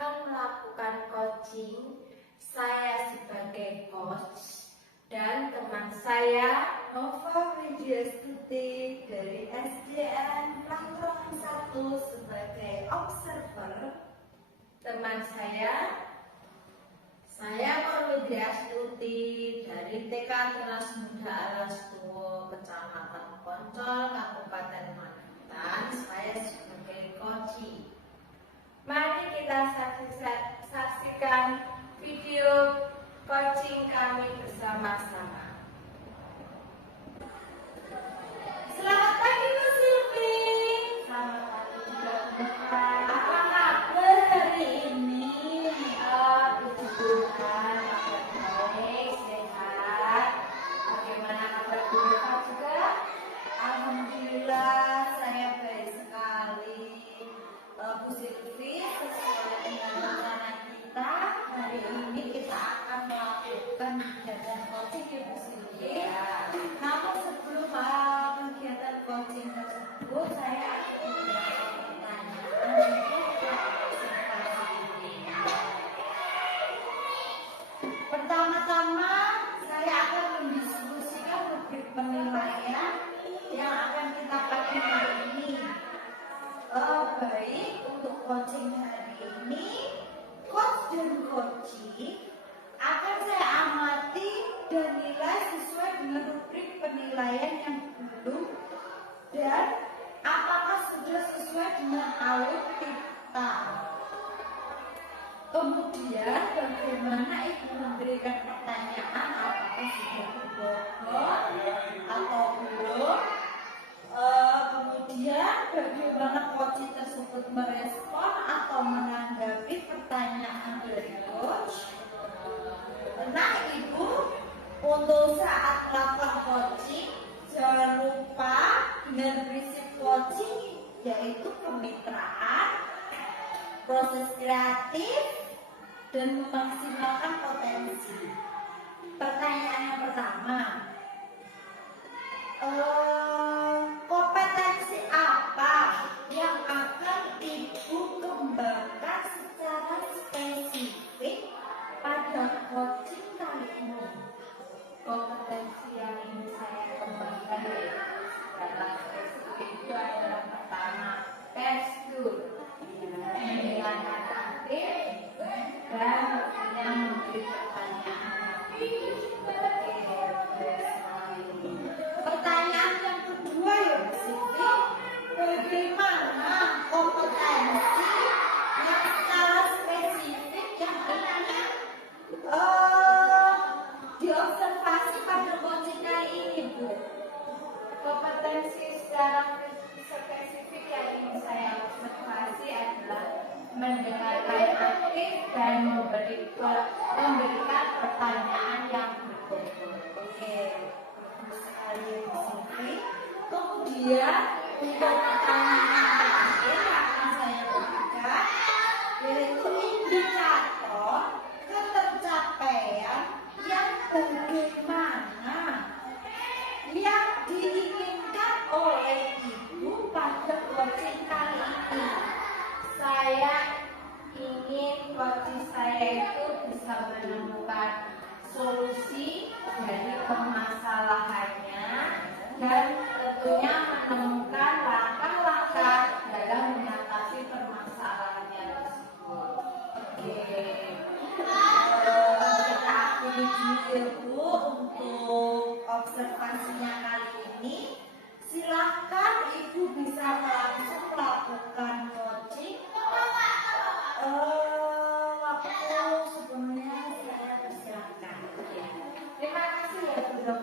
akan melakukan coaching. Saya sebagai coach dan teman saya Nova Widyastuti dari SDN Pangkrong 1 sebagai observer. Teman saya Nur Widyastuti dari TK Teras Muda Alastuwo, Kecamatan Poncol, Kabupaten Magetan. Saya sebagai coaching. Mari kita saksikan video coaching kami bersama-sama. Selamat pagi Bu Silvi. Selamat pagi juga Tuhan. Apa kabar hari ini? Puji Tuhan, kabar Baik, sehat. Bagaimana kabar Bu Eva juga? Alhamdulillah saya baik sekali. Bu Silvi, sesuai dengan rencana kita, hari ini kita akan melakukan kegiatan coaching ya Bu Silvi. Namun sebelum kegiatan coaching tersebut, saya akan beberapa pertanyaan untuk observasi ini. Pertama-tama, saya akan mendiskusikan rubrik penilaian yang akan kita pakai hari ini. Baik, untuk coaching hari ini, coach dan coaching akan saya amati dan nilai sesuai dengan rubrik penilaian yang belum dan apakah sudah sesuai dengan alur kita. Kemudian bagaimana Ibu memberikan pertanyaan, apakah sudah berbobot atau belum. Kemudian bagaimana coach tersebut merespon atau menanggapi pertanyaan dari coach. Nah Ibu, untuk saat melakukan coaching jangan lupa dengan prinsip coaching yaitu kemitraan, proses kreatif, dan memaksimalkan potensi. Pertanyaan yang pertama, kompetensi apa yang akan Ibu kembangkan secara spesifik pada coaching kali ini? Kompetensi yang ingin saya kembangkan dalam spesifik itu adalah pertama, gestur, mendengarkan aktif dan yang memberi pertanyaan. Pertanyaan yang kedua ya Bu Siti, bagaimana kompetensi yang secara spesifik yang ingin diobservasi pada coaching kali ini Bu? Kompetensi secara spesifik yang ingin saya observasi adalah mendengarkan aktif dan memberikan pertanyaan yang berbobot. Oke, bagus sekali Bu Siti. Kemudian untuk pertanyaan yang terakhir yang akan saya berikan yaitu indikator ketercapaian yang bagaimana yang diinginkan oleh Ibu pada coaching kali ini. Saya ingin coaching saya itu bisa menemukan solusi dari permasalahannya dan tentunya menemukan langkah-langkah dalam mengatasi permasalahannya tersebut. Oke, kita akhiri dulu ya Bu untuk observasinya kali ini. Silahkan Ibu bisa langsung melakukan coaching. Waktu sebelumnya saya persilakan. Terima kasih ya Bu Dok.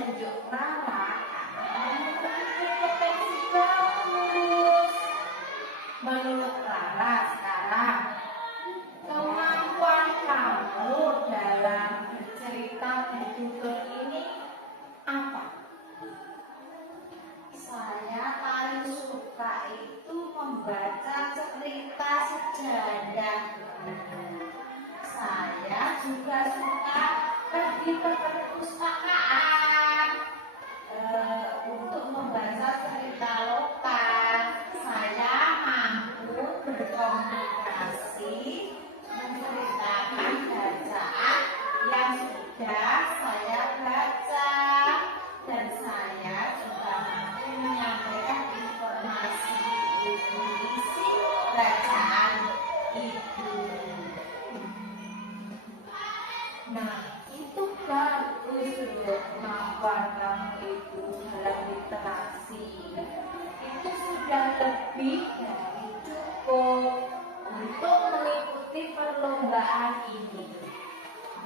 menunjuk Rara memiliki potensi bagus. Menurut Rara sekarang, kemampuan kamu dalam bercerita bertutur ini apa? Saya paling suka itu membaca cerita sejarah. Saya juga suka pergi ke perpustakaan untuk membaca cerita lokal. Saya mampu berkomunikasi, menceritakan bacaan yang sudah saya baca, dan saya juga mampu menyampaikan informasi isi bacaan itu. Nah, itu bagus loh kemampuan kamu itu dalam literasi. Itu sudah lebih dari cukup untuk mengikuti perlombaan ini.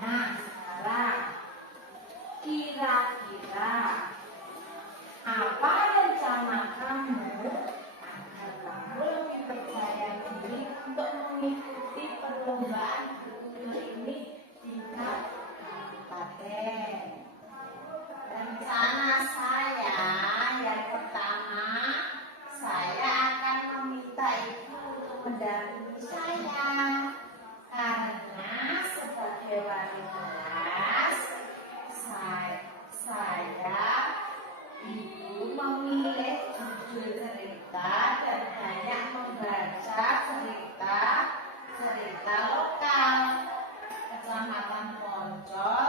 Nah, sekarang kira-kira apa rencana kamu agar kamu lebih percaya diri untuk mengikuti perlombaan bertutur ini tingkat kabupaten? Rencana saya yang pertama, saya akan meminta ibu untuk mendampingi saya, karena sebagai wali kelas saya ibu memilih judul cerita dan banyak membaca cerita lokal Kecamatan Poncol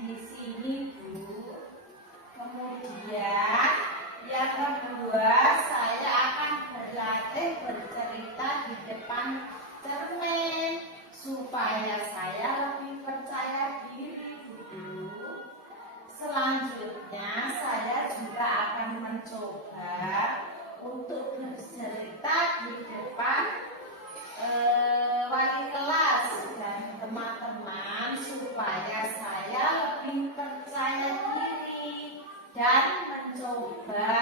di sini, Bu. Kemudian yang kedua, saya akan berlatih bercerita di depan cermin supaya saya lebih percaya diri, Bu. Selanjutnya, saya juga akan mencoba untuk bercerita di depan wali kelas dan teman-teman supaya saya lebih percaya diri dan mencoba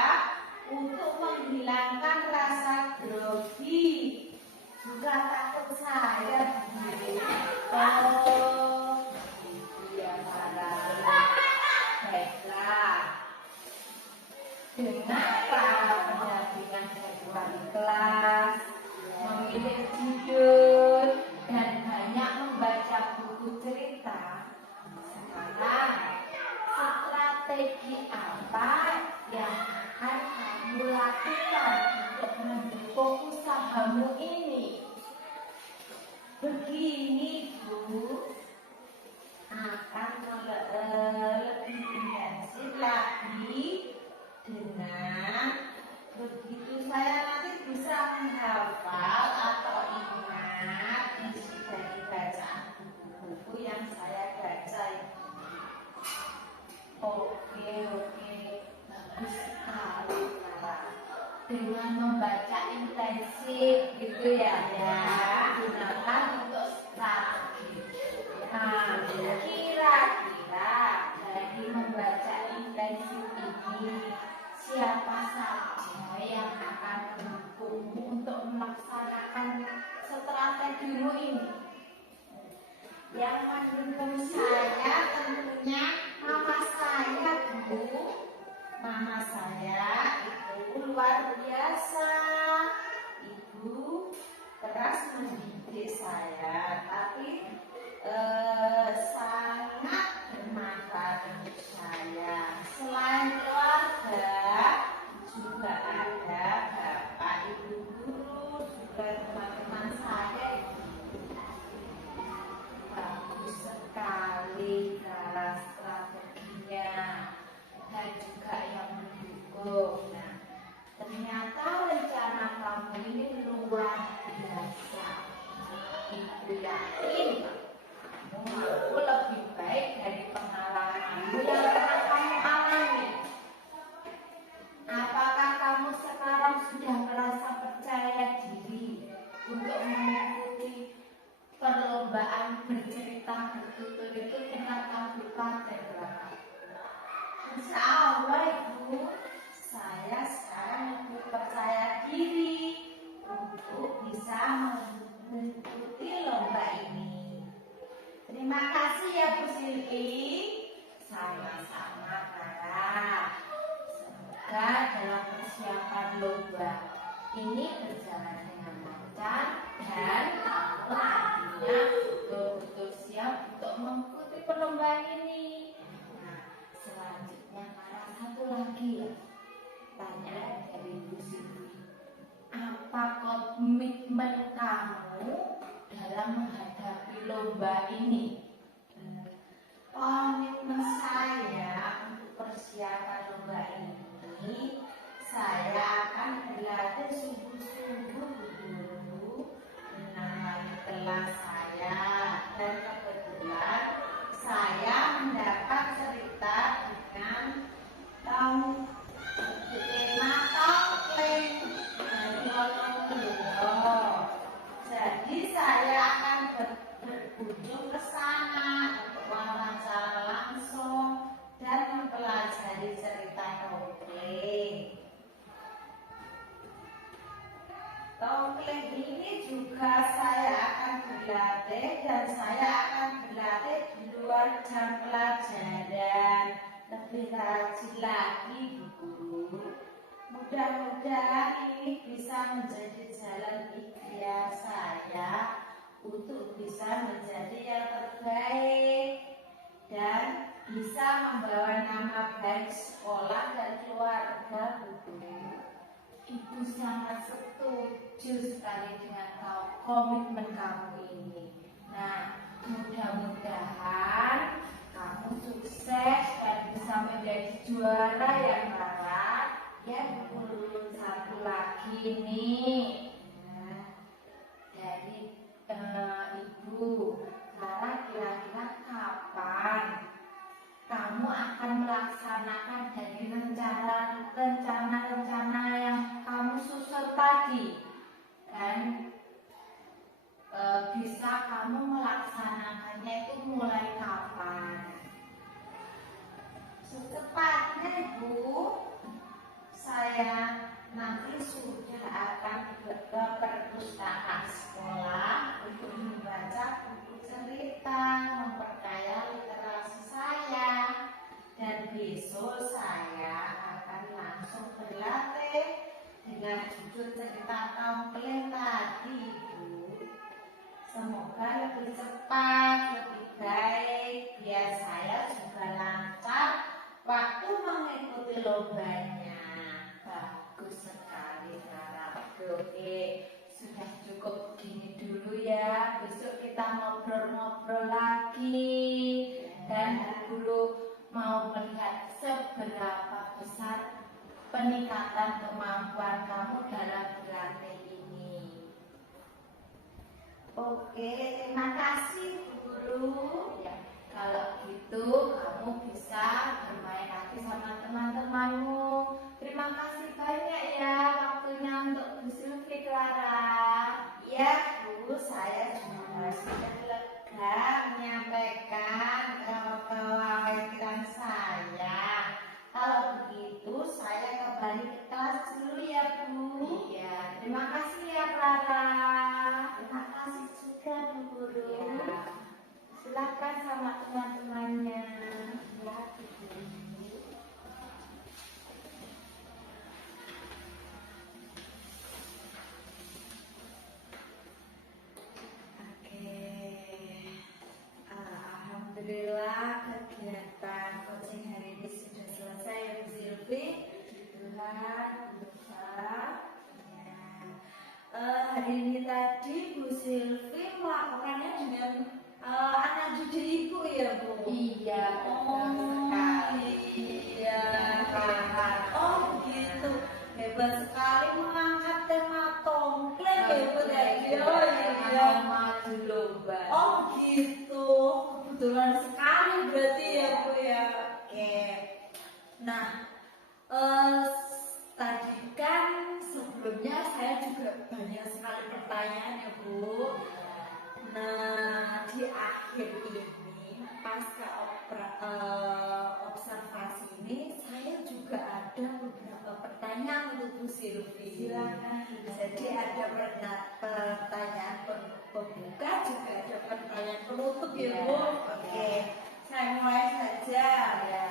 untuk menghilangkan rasa grogi, juga takut saya sendiri. Oh, itu ya Sarah. Baiklah, dengan para pendampingan dari wali kelas, memilih judul, dan banyak membaca buku cerita, sekarang strategi apa yang akan kamu lakukan untuk mendukung usahamu ini? Begini, Bu, akan lebih intensif lagi dengan begitu saya nanti bisa menghafal atau ingat isi dari bacaan buku-buku yang saya baca. Oke, bagus sekali, Sarah. Dengan membaca intensif gitu ya, gunakan untuk strategi. Nah, kira-kira dari membaca intensif ini, siapa saja yang akan mendukungmu untuk melaksanakan strategimu ini? Yang mendukung saya tentunya mama saya, Bu. Mama saya itu luar biasa. Ibu keras mendidik Silvi, sama-sama Clara. Semoga dalam persiapan lomba ini berjalan dengan lancar dan kamu nantinya betul-betul siap untuk mengikuti perlombaan ini. Nah, selanjutnya Clara satu lagi tanya dari Bu Silvi. Apa komitmen kamu dalam menghadapi lomba ini? Komitmen saya untuk persiapan lomba ini, saya akan berlatih sungguh-sungguh dulu mengenai kelas saya, dan kebetulan saya mendapat cerita dengan tema topeng dari Wonosobo. Jadi saya akan berkunjung ke sana untuk wawancara langsung dan mempelajari cerita topeng. Topeng ini juga saya akan berlatih, dan saya akan berlatih di luar jam pelajaran lebih rajin lagi, Bu Guru. Mudah-mudahan ini bisa menjadi jalan ikhtiar saya untuk bisa menjadi yang terbaik dan bisa membawa nama baik sekolah dan keluarga, Bu Guru. Ibu sangat setuju sekali dengan komitmen kamu ini. Nah, mudah-mudahan kamu sukses dan bisa menjadi juara yang Clara. Ya, satu lagi nih dari Ibu Clara, kira-kira kapan kamu akan melaksanakan dari rencana-rencana yang kamu susun tadi, dan bisa kamu melaksanakannya itu mulai kapan? Secepatnya, Bu. Saya nanti sudah akan ke perpustakaan sekolah untuk membaca buku cerita, memperkaya literasi saya, dan besok saya akan langsung berlatih dengan judul cerita komplain tadi, Bu. Semoga lebih cepat, lebih baik, biar saya juga lancar waktu mengikuti lombanya. Bagus sekali Clara. Oke, sudah cukup gini dulu ya. Besok kita ngobrol-ngobrol lagi, dan guru mau melihat seberapa besar peningkatan kemampuan kamu dalam berlatih ini. Oke, terima kasih, Bu Guru. Ya, kalau gitu kamu bisa bermain lagi sama teman-temanmu. Terima kasih banyak ya waktunya untuk Bu Silvi, Clara. Ya, Bu, saya juga sudah lega menyampaikan kekhawatiran saya. Kalau begitu, saya kembali ke kelas dulu ya, Bu. Iya, terima kasih ya Clara. Terima kasih juga, Bu Guru. Ya, silakan sama teman-temannya. Ya, Bu Guru. Alhamdulillah kegiatan coaching hari ini sudah selesai ya, Bu Silvi. Tuhan, Hari ini tadi Bu Silvi melakukannya dengan anak cucu Ibu ya, Bu? Iya, betul Oh, sekali. iya. Oh, gitu. Hebat sekali mengangkat tema tongkleng ya, Bu tadi. Oh, iya. Maju lomba. Oh, gitu. Kebetulan sekali berarti ya, Bu ya. Oke. Nah, tadi kan sebelumnya saya juga banyak sekali pertanyaan ya, Bu. Nah, di akhir ini pasca observasi ini saya juga ada beberapa pertanyaan untuk Bu Silvi. Silakan. Jadi ada pertanyaan pembuka, juga ada pertanyaan penutup ya, Bu. Oke. Saya saya mulai saja. Ya.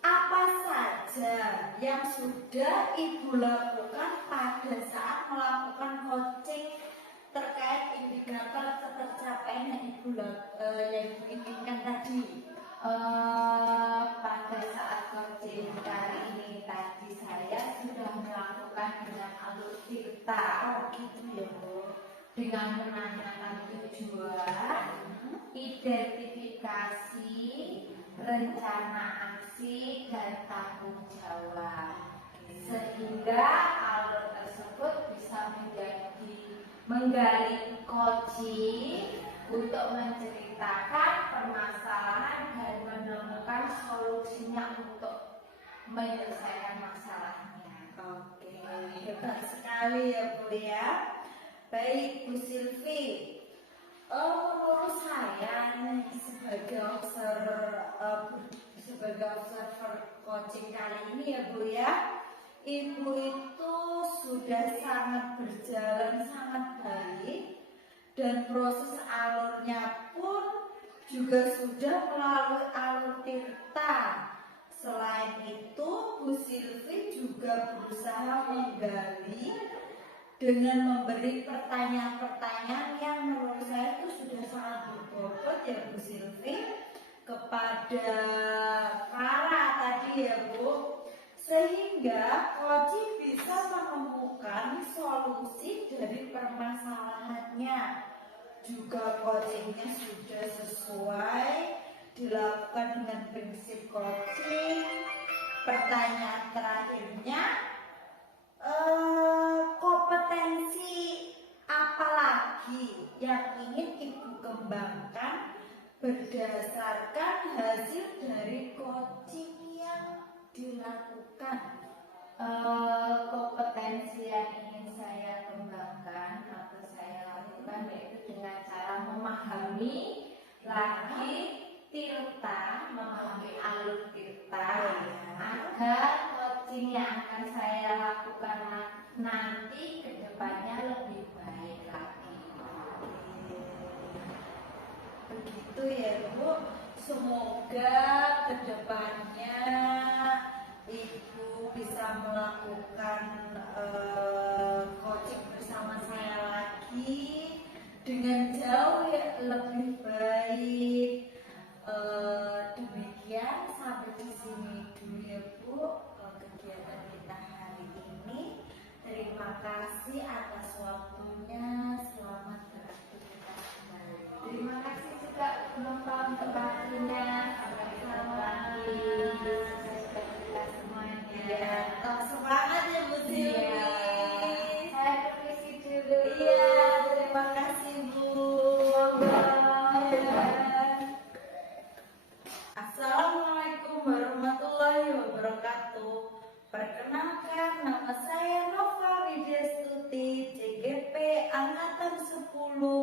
Apa saja yang sudah Ibu lakukan pada saat melakukan coaching terkait indikator ketercapaian yang Ibu inginkan tadi? Pada saat coaching kali ini tadi saya sudah melakukan dengan alur tirta. Oh gitu ya Bu. Dengan menanyakan tujuan, identifikasi, rencana aksi, dan tanggung jawab, sehingga alur tersebut bisa menggali coaching untuk menceritakan permasalahan dan menemukan solusinya untuk menyelesaikan masalahnya. Oke, hebat sekali ya Bu ya. Baik Bu Silvi, menurut saya nih sebagai observer coaching kali ini ya Bu ya, Ibu itu sudah sangat berjalan sangat baik dan proses alurnya pun juga sudah melalui alur tirta. Selain itu, Bu Silvi juga berusaha menggali dengan memberi pertanyaan-pertanyaan yang menurut saya itu sudah sangat berbobot ya Bu Silvi kepada Clara tadi ya Bu, sehingga coaching bisa menemukan solusi dari permasalahannya. Juga coachingnya sudah sesuai dilakukan dengan prinsip coaching. Pertanyaan terakhirnya, kompetensi apa lagi yang ingin Ibu kembangkan berdasarkan hasil dari coaching yang dilakukan? Kompetensi yang ingin saya kembangkan atau saya lakukan yaitu dengan cara memahami lagi tirta, memahami alur tirta, agar coaching yang akan saya lakukan nanti ke depannya lebih baik lagi. Begitu ya Bu, semoga ke depannya Ibu bisa melakukan coaching bersama saya lagi dengan jauh ya lebih baik. Demikian sampai di sini dulu ya Bu kegiatan kita hari ini. Terima kasih atas waktunya. Selamat beraktivitas kembali. Terima kasih juga penonton untuk waktunya. Sampai ketemu lagi. Sukses kita semuanya. Ya, tetap semangat ya Bu Silvi. Iya. Saya permisi dulu. Iya, terima kasih Bu. Ya. Assalamualaikum warahmatullahi wabarakatuh. Perkenalkan, nama saya Nova Widyastuti, CGP Angkatan 10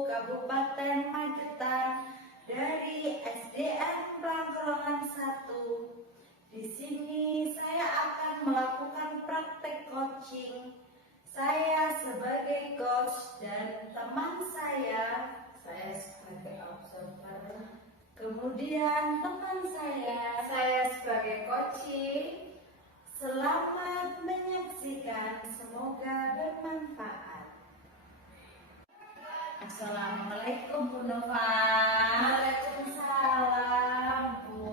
Kabupaten Magetan dari SDN Pelangkerongan 1. Di sini saya akan melakukan praktek coaching. Saya sebagai coach dan teman saya sebagai observer. Kemudian teman saya sebagai coaching. Selamat menyaksikan, semoga bermanfaat. Assalamualaikum Bu Nova. Waalaikumsalam Bu.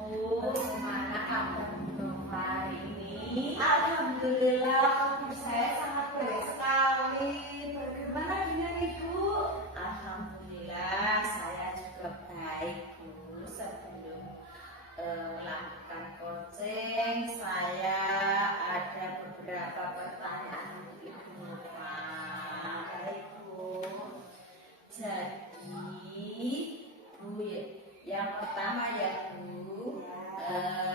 Bagaimana kabar Bu Nova hari ini? Alhamdulillah, kabar saya sangat baik sekali. Bagaimana dengan Ibu? Alhamdulillah saya juga baik Bu. Sebelum melakukan coaching saya ada beberapa pertanyaan untuk Ibu Nova. Baik Bu. Jadi Bu, yang pertama ya Bu,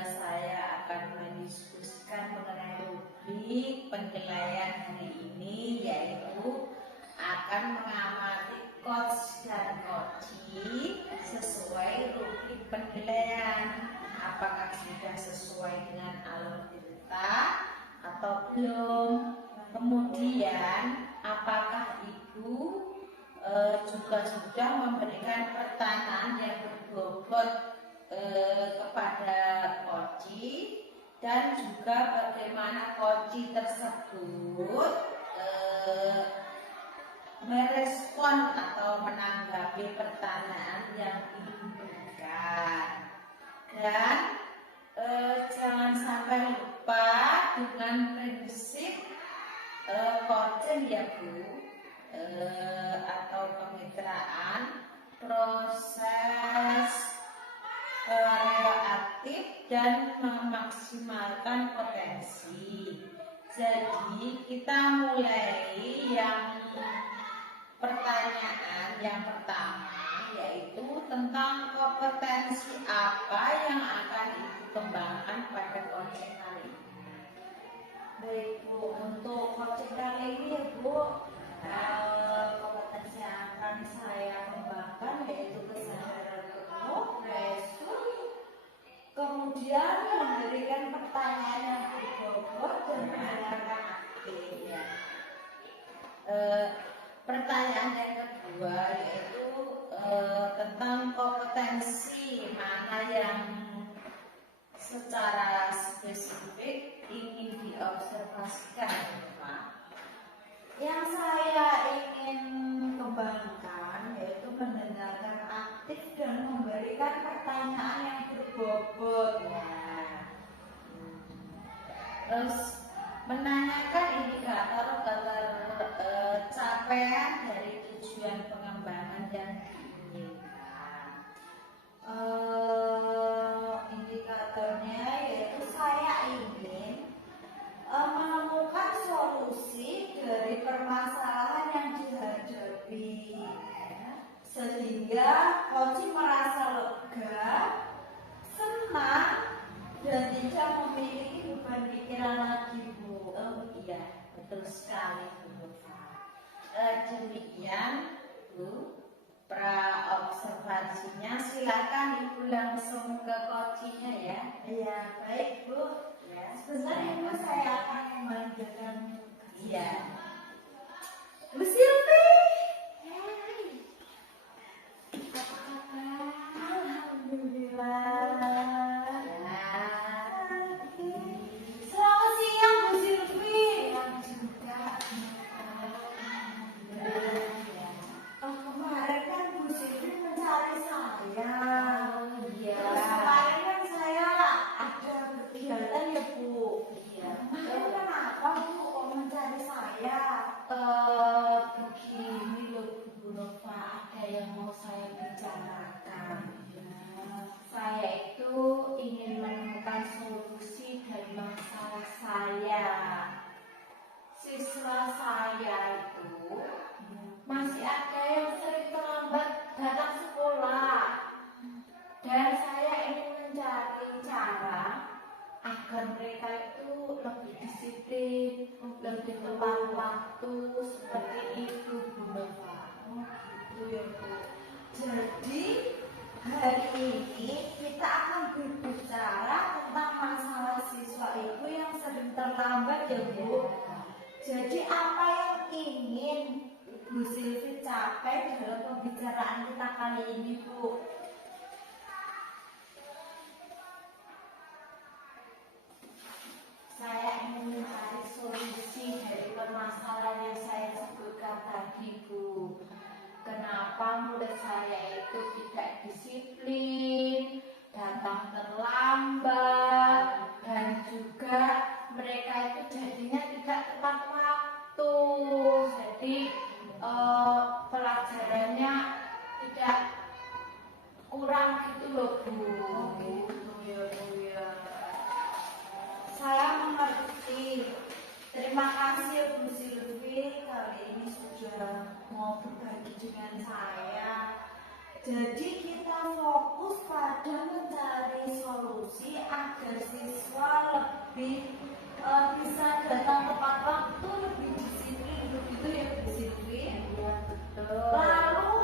saya akan mendiskusikan mengenai rubrik penilaian hari ini, yaitu akan mengamati coach dan coachee sesuai rubrik penilaian. Apakah sudah sesuai dengan alur tirta atau belum? Kemudian apakah Ibu juga sudah memberikan pertanyaan yang berbobot kepada Koci, dan juga bagaimana Koci tersebut merespon atau menanggapi pertanyaan yang diberikan. Dan jangan sampai lupa dengan prinsip coaching ya Bu, atau kemitraan, proses relatif dan memaksimalkan potensi. Jadi kita mulai yang pertanyaan yang pertama, yaitu tentang kompetensi apa yang akan dikembangkan pada coaching kali ini. Baik Bu, untuk coaching kali ini ya Bu, kompetensi yang akan saya kembangkan yaitu kesadaran penuh, respon, kemudian memberikan pertanyaan yang berbobot dan mendengarkan aktif. Ya. Pertanyaan yang kedua yaitu tentang kompetensi mana yang secara spesifik ingin diobservasikan, Pak. Yang saya ingin kembangkan yaitu mendengarkan aktif dan memberikan pertanyaan yang berbobot. Terus menanyakan indikator capaian dari tujuan pengembangan yang diinginkan. Indikatornya yaitu saya ingin menemukan solusi dari permasalahan yang dihadapi, sehingga Koci merasa lega, senang, dan tidak memiliki beban pikiran lagi Bu. Oh iya, betul sekali Bu Nova. Demikian Bu praobservasinya, silakan Ibu langsung ke coachingnya ya. Iya, baik Bu. Ya, Sebentar ya Bu, saya akan memanggilkan. Iya. Bu Silvi. Hai. Apa kabar? Alhamdulillah. Selamat siang Bu Silvi. Yang juga. Kemarin kan Bu Silvi mencari saya. Iya. Terus kemarin kan saya ada kegiatan ya Bu. Iya. Kenapa Bu kok mencari saya? Begini loh Bu Nova, ada yang mau saya bicarakan. Saya itu ingin menemukan solusi dari masalah saya. Siswa saya itu masih ada yang sering terlambat datang sekolah, dan saya ingin mencari cara agar mereka itu lebih disiplin, lebih tepat waktu, seperti itu Bu Nova. Gitu ya Bu. Jadi hari ini kita akan berbicara tentang masalah siswa itu yang sering terlambat ya Bu. Jadi apa yang ingin Bu Silvi capai dalam pembicaraan kita kali ini Bu? Saya ingin mencari solusi dari permasalahan yang saya sebutkan tadi Bu. Kenapa murid saya itu tidak disiplin, datang terlambat, dan juga mereka itu jadinya tidak tepat waktu. Jadi pelajarannya tidak kurang gitu loh Bu. Gitu ya Bu ya. Saya mengerti. Terima kasih ya Bu Silvi kali ini sudah mau berbagi dengan saya. Jadi kita fokus pada mencari solusi agar siswa lebih bisa datang tepat waktu, lebih disiplin, begitu ya Bu Silvi. Iya betul. Lalu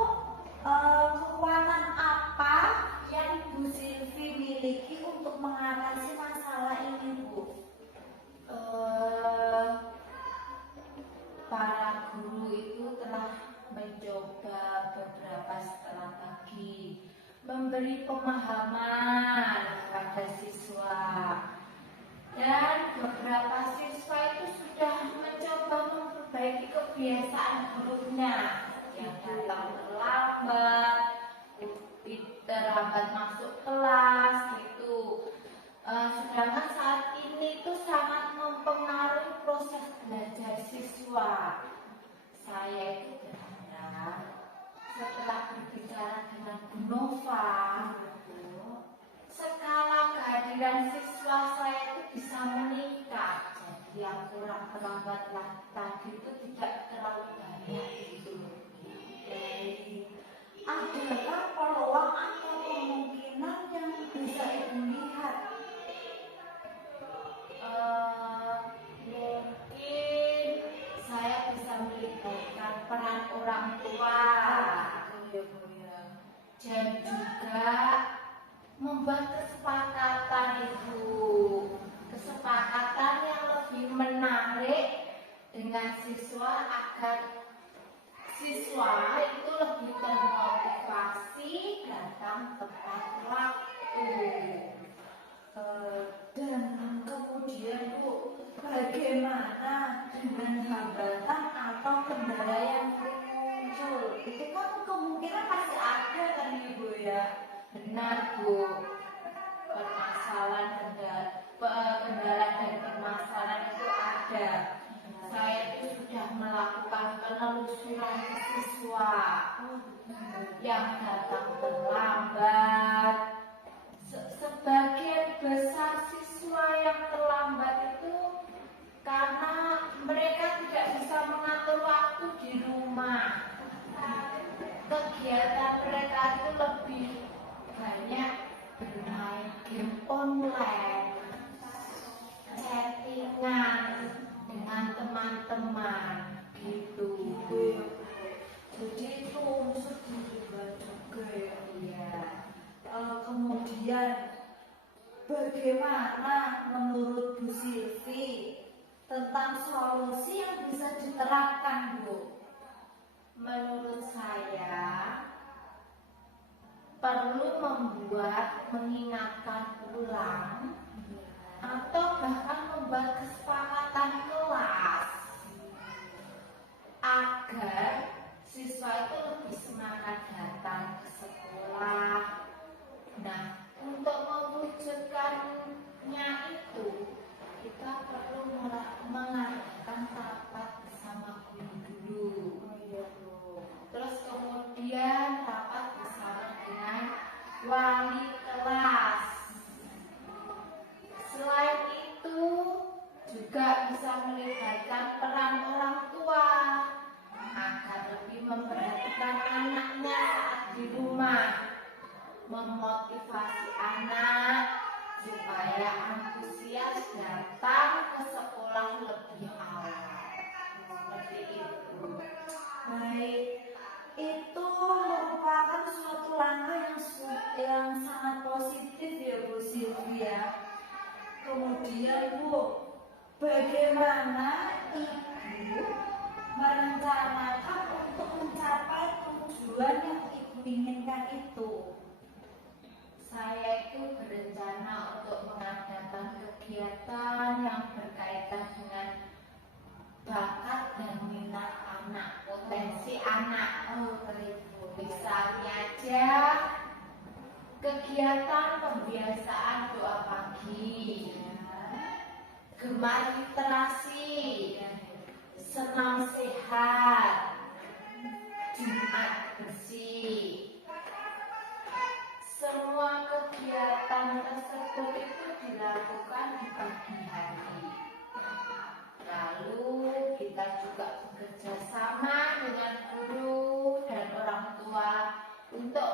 kekuatan apa yang Bu Silvi miliki untuk mengatasi masalah ini Bu? Para guru itu telah mencoba pemahaman pada siswa. Dan beberapa siswa itu sudah mencoba memperbaiki kebiasaan buruknya, yang datang terlambat, terlambat masuk kelas gitu. Sedangkan saat ini itu sangat mempengaruhi proses belajar siswa. Saya itu berharap setelah berbicara dengan Bu Nova, skala kehadiran siswa saya itu bisa meningkat. Jadi yang kurang terlambat tadi itu tidak terlalu banyak gitu. Adakah peluang atau kemungkinan yang bisa Ibu lihat? Mungkin saya bisa melibatkan peran orang tua dan juga membuat kesepakatan yang lebih menarik dengan siswa agar siswa itu lebih termotivasi datang tepat waktu. Dan kemudian Bu, bagaimana dengan hambatan atau kendala yang muncul? Itu kan kemungkinan pasti ada kan Ibu ya? Benar Bu, permasalahan kendala dan permasalahan itu ada. Saya itu sudah melakukan penelusuran ke siswa yang datang terlambat. Sebagian besar siswa yang terlambat itu karena mereka tidak bisa mengatur waktu di rumah. Kegiatan mereka itu lebih banyak bermain game online, chattingan dengan teman-teman gitu. Jadi itu unsur juga ya. Kemudian bagaimana menurut Bu Silvi tentang solusi yang bisa diterapkan Bu? Menurut saya perlu mengingatkan ulang atau bahkan membuat kesepakatan kelas agar siswa itu lebih semangat datang ke sekolah. Nah, untuk mewujudkannya itu kita perlu mengadakan rapat bersama guru dulu. Terus kemudian rapat bersama dengan wali kelas. Selain itu juga bisa melibatkan peran orang tua agar lebih memperhatikan anaknya saat di rumah, memotivasi anak supaya antusias datang ke sekolah lebih awal. Seperti itu. Baik, itu merupakan suatu langkah yang sangat positif ya Bu Silvia. Kemudian Bu, bagaimana Ibu merencanakan untuk mencapai tujuan yang Ibu inginkan itu? Saya itu berencana untuk mengadakan kegiatan yang berkaitan dengan bakat dan minat anak, potensi anak. Misalnya aja kegiatan pembiasaan doa pagi, gemar literasi, senam sehat, Jumat bersih. Semua kegiatan tersebut itu dilakukan di pagi hari. Lalu kita juga bekerja sama dengan guru dan orang tua untuk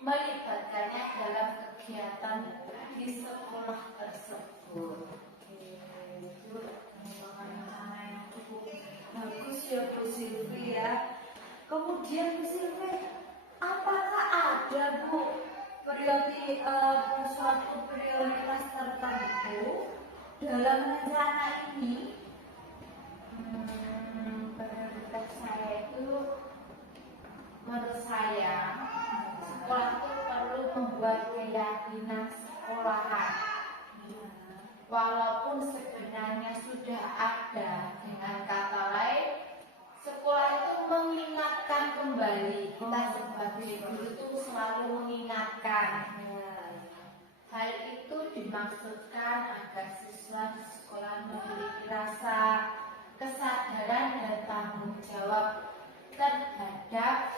melibatkannya dalam kegiatan di sekolah tersebut. Bagus ya Bu Silvi ya. Kemudian Bu Silvi, apakah ada Bu suatu prioritas tertentu dalam rencana ini? Prioritas saya itu, menurut saya sekolah itu membuat keyakinan sekolahan. Walaupun sebenarnya sudah ada, dengan kata lain, sekolah itu mengingatkan kembali. Kita sebagai guru itu selalu mengingatkan. Hal itu dimaksudkan agar siswa di sekolah memiliki rasa kesadaran dan tanggung jawab terhadap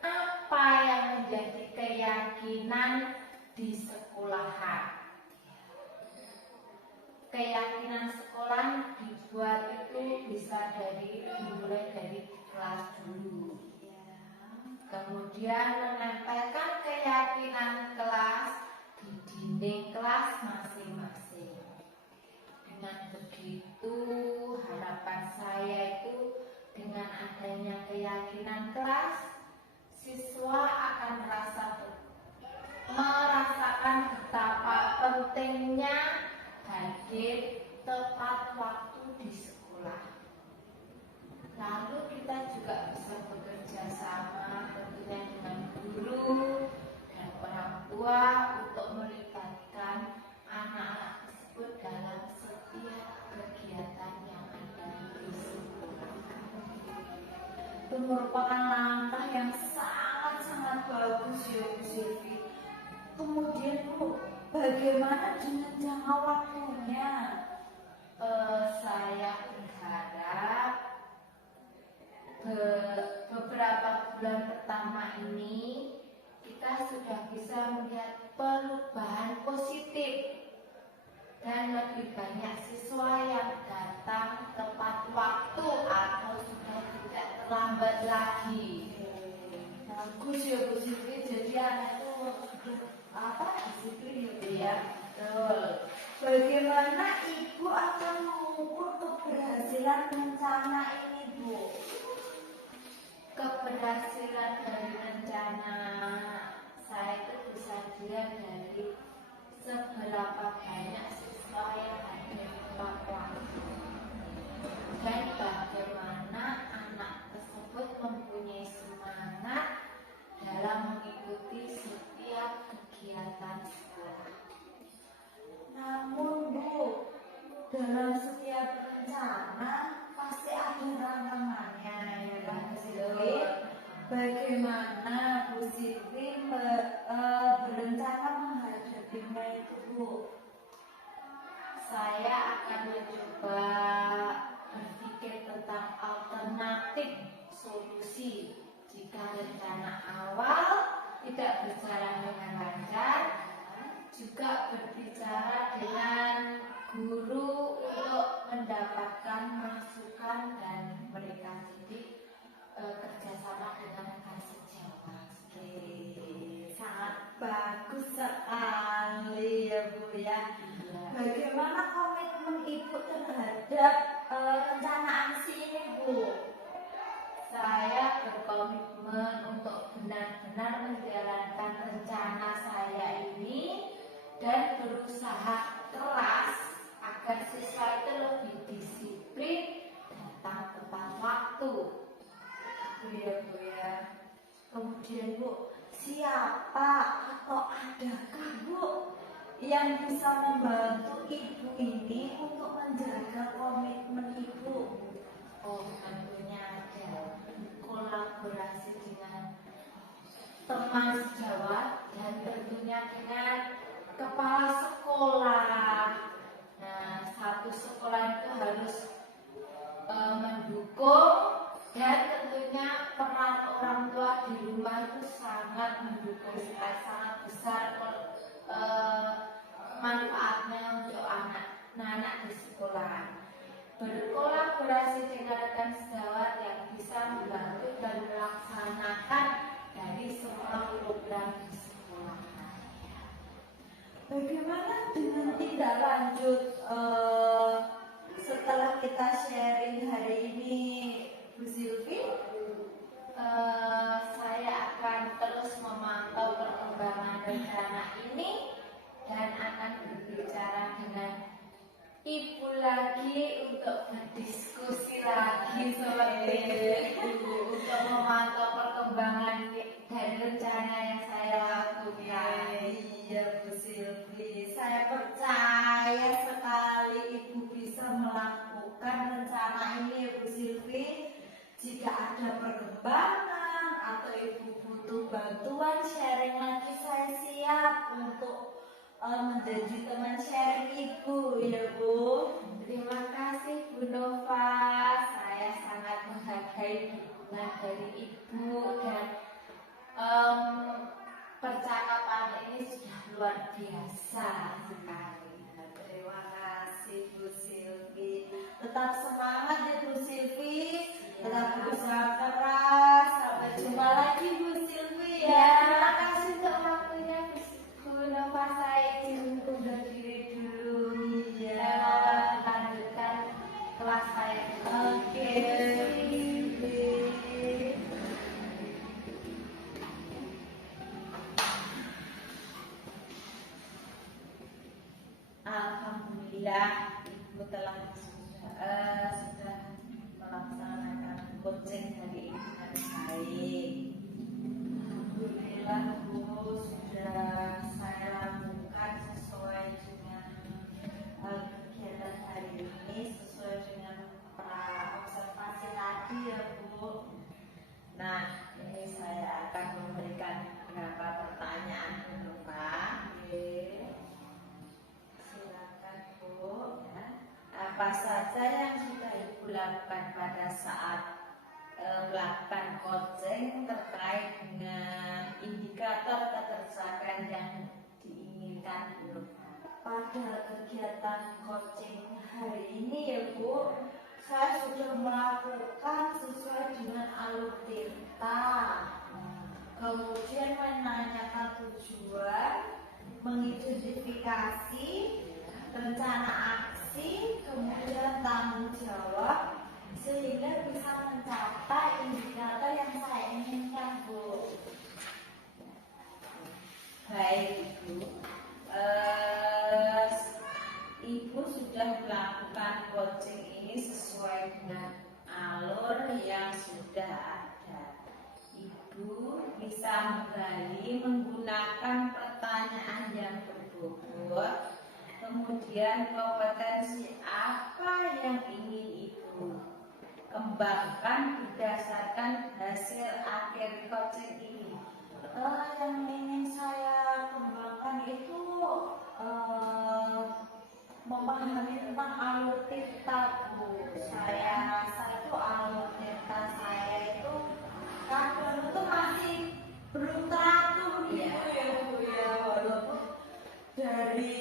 apa yang menjadi keyakinan di sekolahan. Keyakinan sekolah dibuat itu bisa dimulai dari kelas dulu. Kemudian menempelkan keyakinan kelas di dinding kelas masing-masing. Dengan begitu, harapan saya itu dengan adanya keyakinan kelas, siswa akan merasakan betapa pentingnya hadir tepat waktu di sekolah. Lalu kita juga bisa bekerja sama tentunya dengan guru dan orang tua untuk melibatkan anak-anak tersebut dalam setiap kegiatan yang ada di sekolah. Itu merupakan langkah yang sangat-sangat bagus ya Bu Silvi. Kemudian Bu, bagaimana dengan jangka waktunya? Saya berharap beberapa bulan pertama ini kita sudah bisa melihat perubahan positif dan lebih banyak siswa yang datang tepat waktu atau sudah tidak terlambat lagi. Bagus ya Bu Silvi, jadi anak itu disiplin Ya, betul. Bagaimana Ibu akan mengukur keberhasilan rencana ini Bu? Keberhasilan dari rencana saya itu bisa dilihat dari seberapa banyak siswa yang hadir tepat waktu dan bagaimana anak tersebut mempunyai semangat dalam mengikuti setiap kegiatan sekolah. Namun Bu, dalam setiap rencana pasti ada rancangannya ya kan Bu Silvi. Bagaimana Bu Silvi berencana menghadapinya itu Bu? Saya akan mencoba berpikir tentang alternatif solusi jika rencana awal tidak berjalan dengan lancar, juga berbicara dengan guru untuk mendapatkan masukan dan mereka jadi kerjasama dengan rekan sejawat. Sangat bagus sekali ya Bu ya. Bagaimana komitmen Ibu terhadap rencana aksi ini Bu? Saya berkomitmen untuk benar-benar menjalankan rencana saya ini dan berusaha keras agar siswa itu lebih disiplin datang tepat waktu. Iya Bu ya. Kemudian Bu, siapa atau adakah Bu yang bisa membantu Ibu ini untuk menjaga komitmen Ibu? Oh, tentunya ada kolaborasi dengan teman sejawat dan tentunya dengan kepala sekolah. Nah, satu sekolah itu harus mendukung dan tentunya peran orang tua di rumah itu sangat mendukung sekali, sangat besar manfaatnya untuk anak-anak di sekolah. Berkolaborasi dengan rekan sejawat yang bisa membantu dan melaksanakan dari semua program di sekolah. Bagaimana dengan tindak lanjut setelah kita sharing hari ini Bu Silvi? Saya akan terus memantau perkembangan rencana ini dan akan berbicara dengan Ibu lagi untuk berdiskusi lagi seperti itu untuk memantau perkembangan dari rencana yang saya lakukan. percaya sekali Ibu bisa melakukan rencana ini ya Bu Silvi. Jika ada perkembangan atau Ibu butuh bantuan sharing lagi, saya siap untuk menjadi teman sharing Ibu ya Bu. Terima kasih Bu Nova, saya sangat menghargai dukungan dari Ibu dan percakapan ini sudah luar biasa sekali. Terima kasih Bu Silvi. Tetap semangat ya Bu Silvi. Tetap berusaha keras. Sampai jumpa lagi Bu Silvi Ya, ya. terima kasih untuk waktunya Bu Nova, saya izin undur diri dulu. Iya. Saya mau lanjutkan kelas saya dulu. Oke, Bu Silvi. Alhamdulillah Ibu telah sudah melaksanakan coaching hari ini dengan baik. Alhamdulillah Bu, sudah saya lakukan sesuai dengan kegiatan hari ini, sesuai dengan observasi tadi ya Bu. Nah, ini saya akan memberikan beberapa pertanyaan dulu Pak. Oke, silakan Bu. Ya. Apa saja yang sudah Ibu lakukan pada saat melakukan coaching terkait dengan indikator ketersediaan yang diinginkan Bu? Pada kegiatan coaching hari ini ya Bu, saya sudah melakukan sesuai dengan alur tirta. Kemudian menanyakan tujuan, mengidentifikasi rencana aksi, kemudian tanggung jawab, sehingga bisa mencapai indikator yang saya inginkan Bu. Baik Ibu, Ibu sudah melakukan coaching ini sesuai dengan alur yang sudah ada. Ibu bisa menggali menggunakan pertanyaan yang berbobot, kemudian kompetensi apa yang ingin Ibu kembangkan berdasarkan hasil akhir coaching ini. Yang ingin saya kembangkan itu memahami tentang alur tirta Bu. Saya rasa itu alur tirta saya itu kadang itu masih belum teratur gitu ya Bu ya. Walaupun dari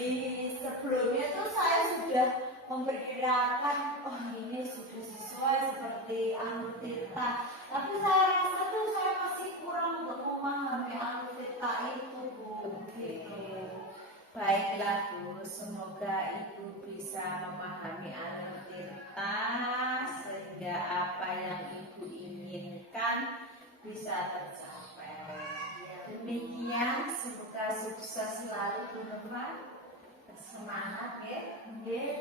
sebelumnya tuh saya sudah memperkirakan oh ini sudah sesuai seperti alur tirta, tapi saya rasa tuh saya masih kurang untuk memahami alur tirta itu Bu. Gitu. Baiklah Bu, semoga Ibu bisa memahami alur tirta sehingga apa yang Ibu inginkan bisa tercapai. Demikian, semoga sukses selalu Bu Nova. Semangat ya.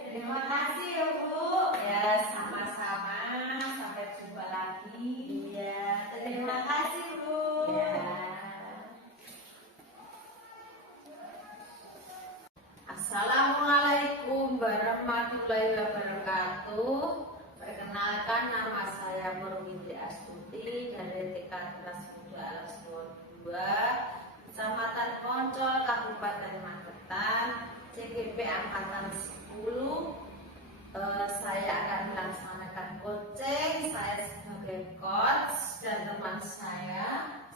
Terima kasih ya Bu. Ya, sama-sama. Sampai jumpa lagi. Iya, terima kasih Bu. Ya. Assalamualaikum warahmatullahi wabarakatuh. Perkenalkan, nama saya Murwindi Astuti dari TK Kelas Muda Alas 2, Kecamatan Poncol, Kabupaten Magetan, CGP Angkatan 10. Saya akan melaksanakan coaching. Saya sebagai coach dan teman saya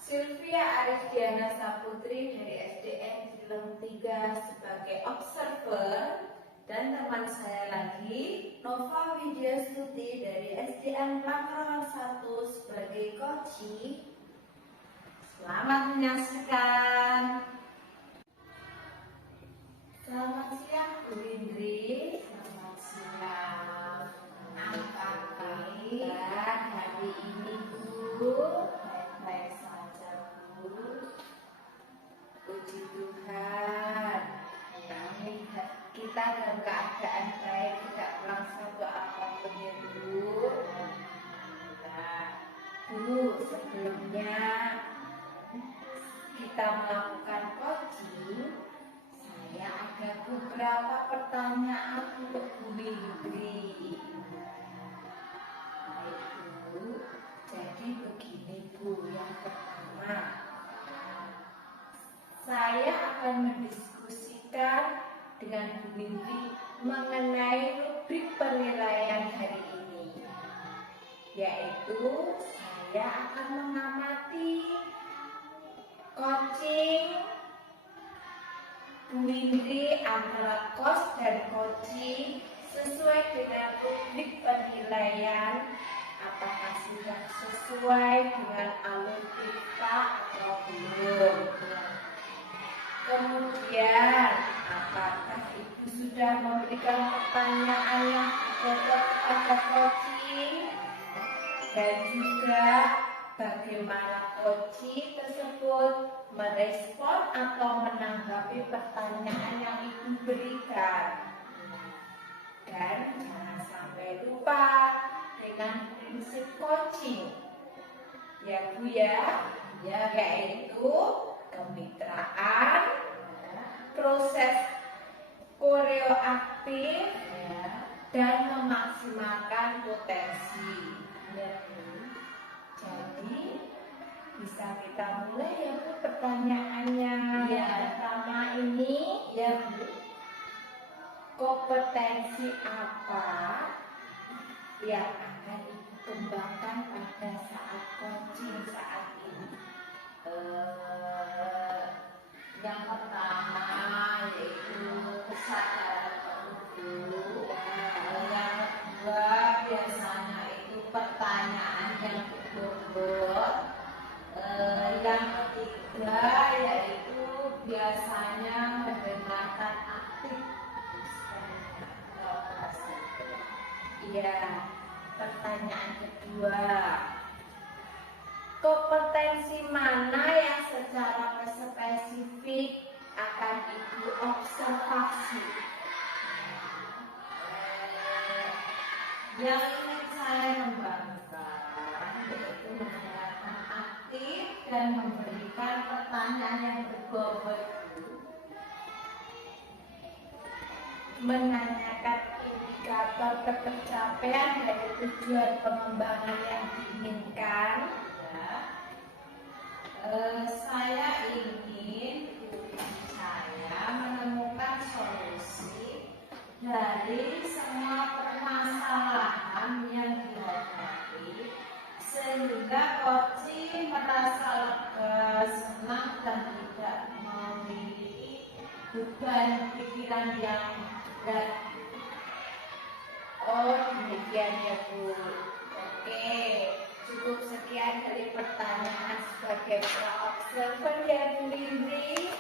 Sylvia Arisdiana Saputri dari SDN Cileng 3 sebagai observer, dan teman saya lagi Nova Widya Stuti dari SDN Pangkalan 1 sebagai coachee. Selamat menyaksikan. Selamat siang Bu Indri. Selamat siang. Apa kabar hari ini Bu? Baik-baik saja Bu. Puji Tuhan. Kita dalam keadaan baik, tidak kurang satu apapun ya Bu. Alhamdulillah. Bu, sebelumnya kita melakukan coaching, saya ada beberapa beberapa pertanyaan untuk Bu Windri. Jadi begini Bu, yang pertama, saya akan mendiskusikan dengan Bu Windri mengenai rubrik penilaian hari ini, yaitu saya akan mengamati coaching Bu Windri antara coach dan coaching sesuai dengan rubrik penilaian, apakah sudah sesuai dengan alur kita atau belum. Kemudian, apakah Ibu sudah memberikan pertanyaan yang cocok pada coaching, dan juga bagaimana coaching tersebut merespon atau menanggapi pertanyaan yang Ibu berikan. Dan jangan sampai lupa dengan prinsip coaching, ya Bu ya, yaitu kemitraan, proses koreoaktif, dan memaksimalkan potensi. Jadi bisa kita mulai ya Bu pertanyaannya. Yang pertama ini ya Bu, kompetensi apa yang akan Ibu kembangkan pada saat coaching saat ini? Yang pertama yaitu kesadaran penuh. Yang kedua biasanya itu pertanyaan yang berbobot. Yang ketiga yaitu biasanya mendengarkan aktif. Iya, pertanyaan kedua, kompetensi mana yang secara spesifik akan Ibu observasi? Yang ingin saya kembangkan yaitu mendengarkan aktif dan memberikan pertanyaan yang berbobot. Menanyakan indikator pencapaian dari tujuan pengembangan yang diinginkan. Saya ingin saya menemukan solusi dari semua permasalahan yang dihadapi, sehingga coaching merasa lega, senang, dan tidak memiliki beban pikiran yang berat. Oh, demikian ya Bu. Oke, cukup sekian dari pertanyaan sebagai observer ya Bu Windri.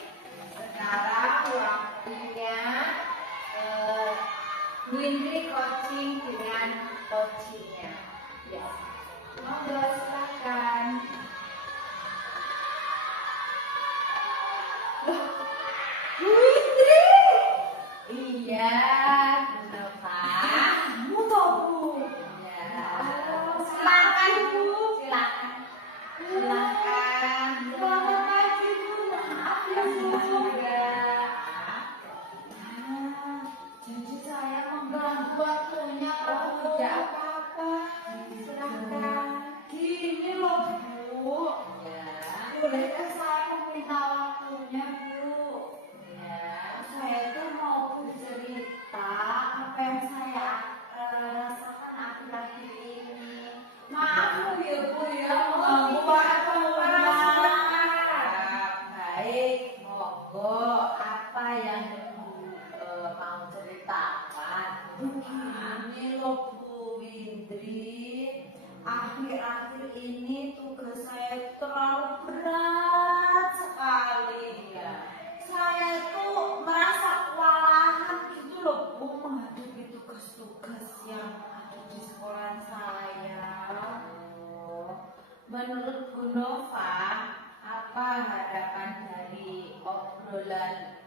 Sekarang waktunya Bu Windri coaching dengan coachingnya. Ya, monggo silakan. Loh, Bu Windri? Iya, kenapa? Bu toh Bu. Ya. Silakan Bu. Silakan. Silakan. Selamat pagi Bu. Maaf ya Bu. Jadi saya mengganggu waktunya, Oh, tidak apa-apa. Silakan. Gini loh Bu, Ya. bolehkah saya meminta waktunya Bu? Ya. Saya itu mau bercerita apa yang saya rasakan akhir-akhir ini. Maaf ya Bu ya, mengganggu waktunya. Baik, monggo apa yang mau ceritakan? Begini loh Bu Windri, akhir-akhir ini tugas saya terlalu berat sekali. Ya. Saya tuh merasa kewalahan gitu loh Bu menghadapi tugas-tugas yang ada di sekolah saya. Menurut Bu Nova, apa harapan dari obrolan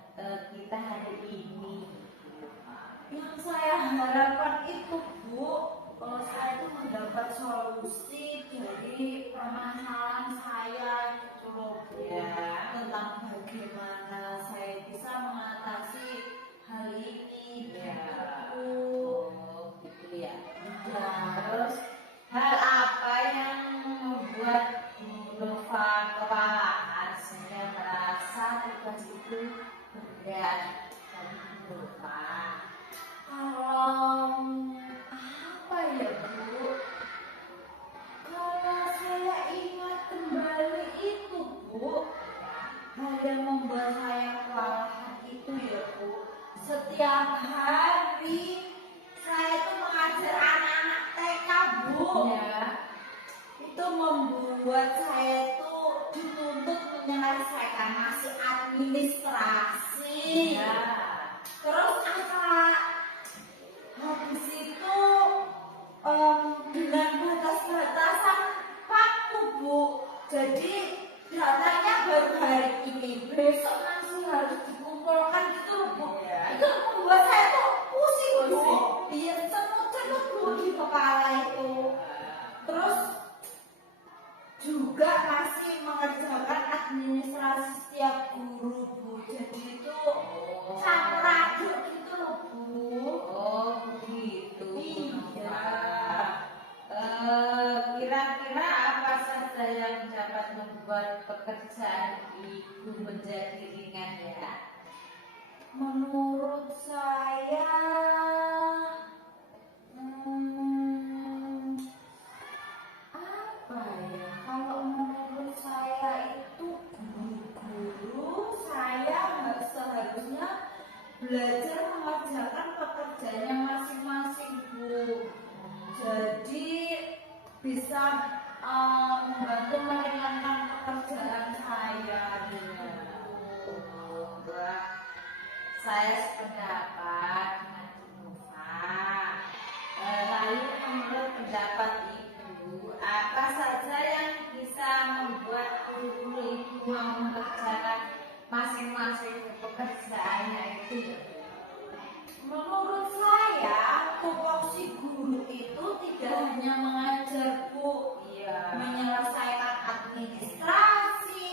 kita hari ini? Yang saya harapkan itu Bu, saya tuh mendapat solusi dari permasalahan saya gitu loh Bu. Ya. Tentang bagaimana saya bisa mengatasi hal ini tugas itu berat dan lupa. Kalau apa ya Bu? Kalau saya ingat kembali itu Bu, hal yang membuat saya kewalahan itu ya Bu, setiap hari saya itu mengajar anak-anak TK Bu. Ya. Itu membuat saya itu dituntut menyelesaikan masih administrasi. Ya. Terus habis itu dengan batas-batasan waktu Bu. Jadi datanya baru hari ini, besok masih harus dikumpulkan gitu loh Bu. Itu membuat saya tuh pusing Bu. Iya, cenut-cenut Bu di kepala itu. Terus juga masih mengerjakan administrasi setiap guru Bu. Jadi itu campur aduk gitu loh Bu. Oh begitu. Iya. Kira-kira apa saja yang dapat membuat pekerjaan ibu menjadi ringan ya? Menurut saya apa ya? Kalau menurut saya itu guru-guru saya seharusnya belajar mengerjakan pekerjaannya masing-masing Bu. Jadi bisa membantu meringankan pekerjaan saya. Wah, saya sependapat dengan Nova. Lalu menurut pendapat ibu, apa saja yang bisa membuat guru ibu mau mengerjakan masing-masing pekerjaannya itu? Menurut saya, tupoksi guru itu tidak hanya mengajar Bu, menyelesaikan administrasi,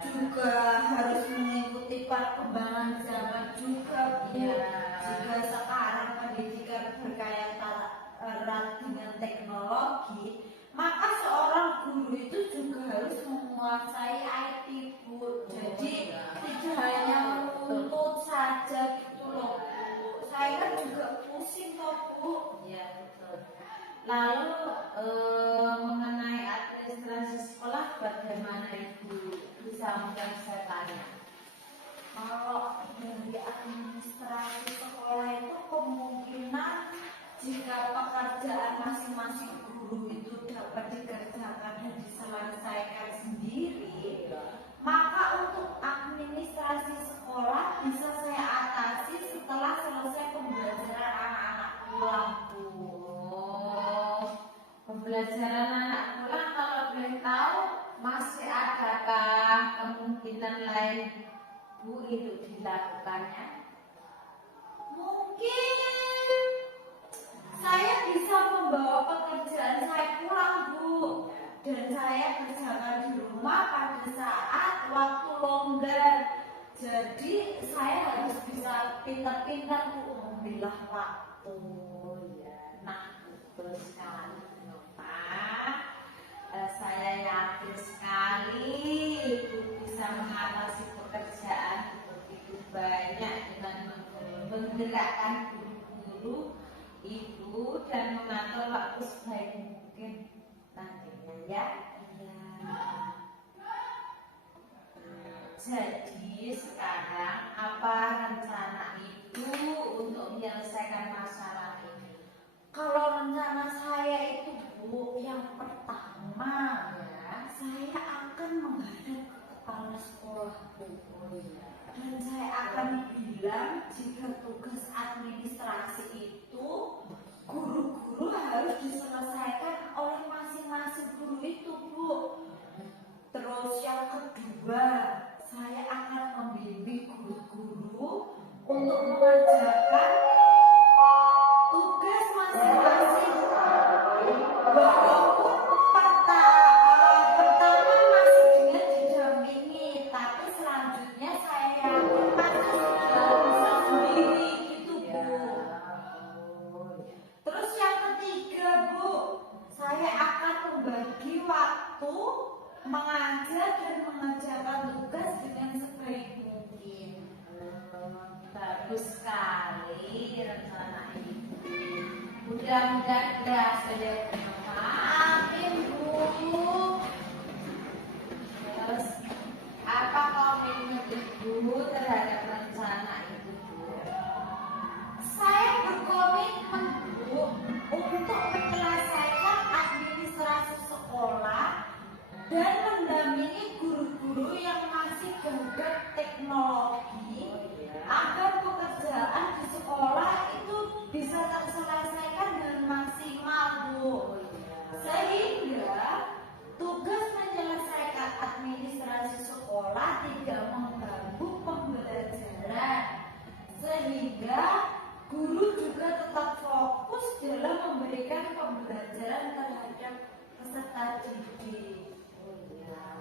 juga harus mengikuti perkembangan zaman juga Bu. Jika sekarang pendidikan berkaitan erat dengan teknologi, maka seorang guru itu juga harus menguasai IT Bu. Jadi tidak hanya menuntut saja gitu loh Bu. Saya kan juga pusing kok Bu. Ya betul. Lalu mengenai administrasi sekolah bagaimana ibu bisa menyelesaikannya? Kalau dari administrasi sekolah itu kemungkinan jika pekerjaan masing-masing guru itu dapat dikerjakan dan diselesaikan sendiri, maka untuk administrasi sekolah bisa saya atasi setelah selesai pembelajaran anak-anak pulang Bu. Oh, pembelajaran anak pulang kalau boleh tahu masih adakah kemungkinan lain Bu itu dilakukannya? Mungkin saya bisa membawa pekerjaan saya pulang Bu, dan saya kerjakan di rumah pada saat waktu longgar. Jadi saya harus bisa pintar-pintar Bu memilah waktu. Ya, nah betul sekali Nova. Saya yakin sekali ibu bisa mengatasi pekerjaan begitu banyak dengan menggerakkan guru-guru ibu dan mengatur waktu sebaik mungkin nantinya ya. Jadi sekarang apa rencana ibu untuk menyelesaikan masalah ini? Kalau rencana saya itu Bu, yang pertama ya, saya akan menghadap ke kepala sekolah Bu. Dan saya akan bilang jika tugas administrasi itu guru-guru harus diselesaikan oleh masing-masing guru itu Bu. Terus yang kedua, saya akan membimbing guru-guru untuk mengerjakan tugas masing-masing. Walaupun pertama masih dengan didampingi, tapi selanjutnya saya mudah-mudahan berhasil ya Bu Nova. Amin Bu. Terus apa komitmen Ibu terhadap rencana itu Bu? Saya berkomitmen Bu untuk menyelesaikan administrasi sekolah dan mendampingi guru-guru yang masih gagap teknologi agar pekerjaan di sekolah itu bisa terselesaikan dengan maksimal Bu. Sehingga tugas menyelesaikan administrasi sekolah tidak mengganggu pembelajaran, sehingga guru juga tetap fokus dalam memberikan pembelajaran terhadap peserta didik.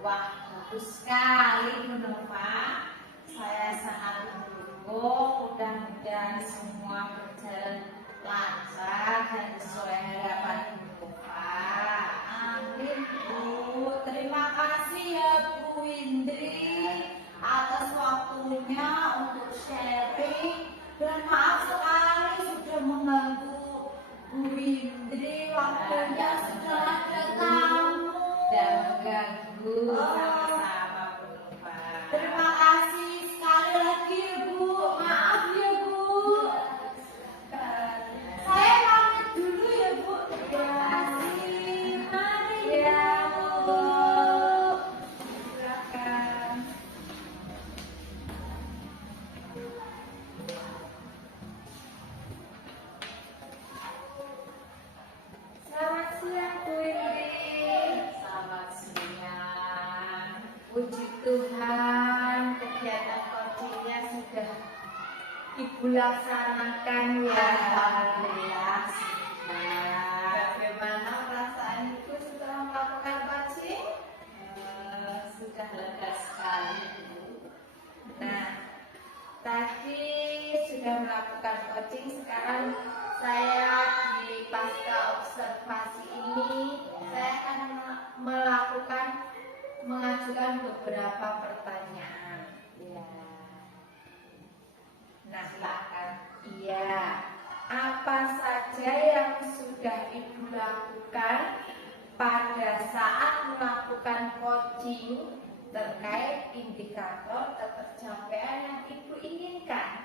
Wah, bagus sekali Bu Nova. Saya sangat mendukung. Mudah-mudahan semua berjalan lancar dan sesuai harapan Bu Nova. Amin Bu. Terima kasih ya Bu Indri atas waktunya untuk sharing, dan maaf sekali sudah mengganggu Bu Indri, waktunya sudah ada tamu. Dan mengganggu sama-sama Bu Nova. Terima kasih sekali lagi ya Bu. Maaf ya Bu. Saya pamit dulu ya Bu. Terima kasih. Mari Ya Bu. Silakan. Selamat siang Bu Indri. Selamat siang. Puji Tuhan, kegiatan coachingnya sudah Ibu laksanakan ya. Alhamdulillah. Bagaimana perasaan Ibu setelah melakukan coaching? Sudah lega sekali Bu. Nah, tadi sudah melakukan coaching, sekarang saya di pasca observasi ini saya akan mengajukan beberapa pertanyaan. Ya. Nah, silakan. Iya. Apa saja yang sudah Ibu lakukan pada saat melakukan coaching terkait indikator ketercapaian yang Ibu inginkan?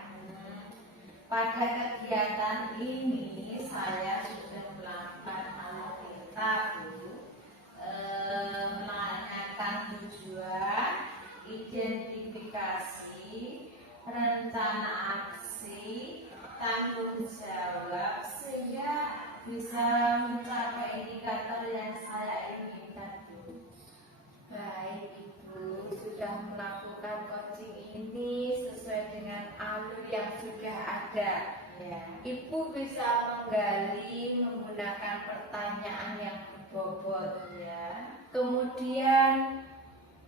Pada kegiatan ini saya sudah melakukan hal Bu, menanyakan tujuan, identifikasi, rencana aksi, tanggung jawab, sehingga bisa mencapai indikator yang saya inginkan Bu. Baik, Ibu sudah melakukan coaching ini sesuai dengan alur yang sudah ada. Ya. Ibu bisa menggali menggunakan pertanyaan yang berbobot ya. Kemudian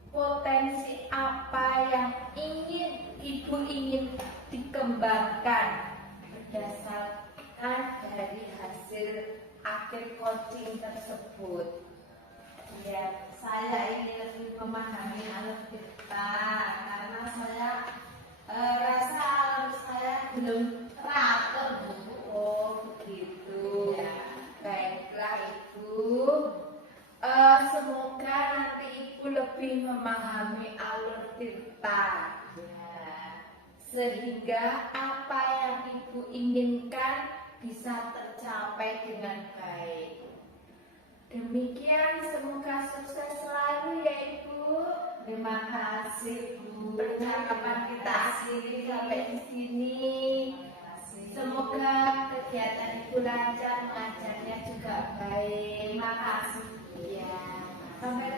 potensi apa yang Ibu ingin dikembangkan berdasarkan dari hasil akhir coaching tersebut. Ya, saya ingin lebih memahami alur kita karena saya rasa alur saya belum teratur Bu. Oh begitu. Ya. Baiklah Ibu. Semoga nanti Ibu lebih memahami alur Tirta. Ya. Sehingga apa yang Ibu inginkan bisa tercapai dengan baik. Demikian, semoga sukses selalu ya Ibu. Terima kasih Bu. Percakapan kita akhiri sampai di sini. Terima kasih. Semoga kegiatan Ibu lancar, mengajarnya juga baik. Terima kasih. Ya, sampai